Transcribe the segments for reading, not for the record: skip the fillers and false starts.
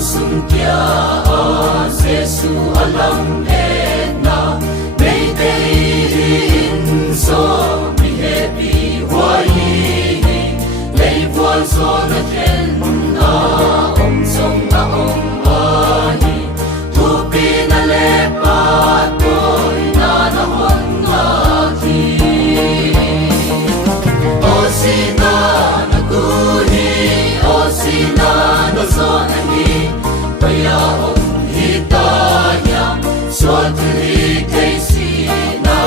Sung kia a Giêsu alam na may day in so mi happy wai lay vuan so na ken na song na ai tu pi na le pa toy na hon na ki o sina na tu hi o sina na so na hi Kaya hitanya Swatri kaisi na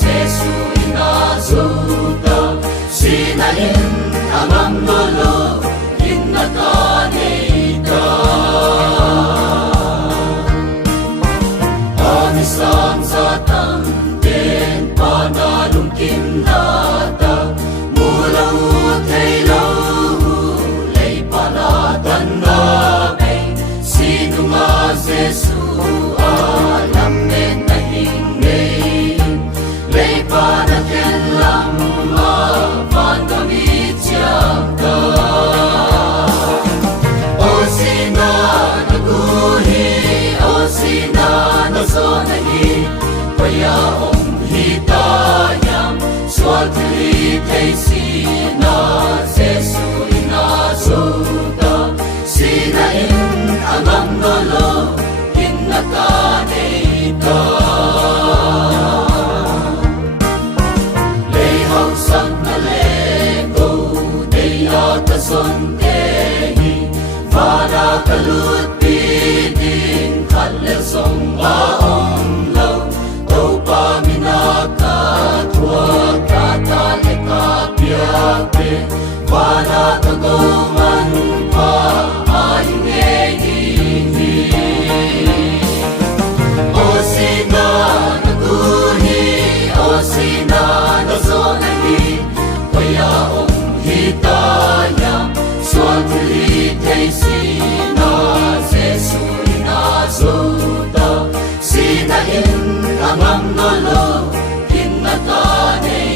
Jesu inazuta Sinahin amang lolo Inakanita Anisang zatang Din panalong kinata Mula utay lau Lay panatan na Sino nga Jesu alam men na hingin Lay panakin lang mapangamit siyang ka O sina naguhi O sina nasonahi Payaong hitayang Swatri kay sina Jesu inasuta Sinain amang lolo kinakanita Lehaw sang nalego deyata sontehi Para kalut piding kalil song baong law Tau paminakatwa katale kapyape Para kaguman pa Hitayang swatri kay sina Jesu inazuta Sinain amang lolo kinakane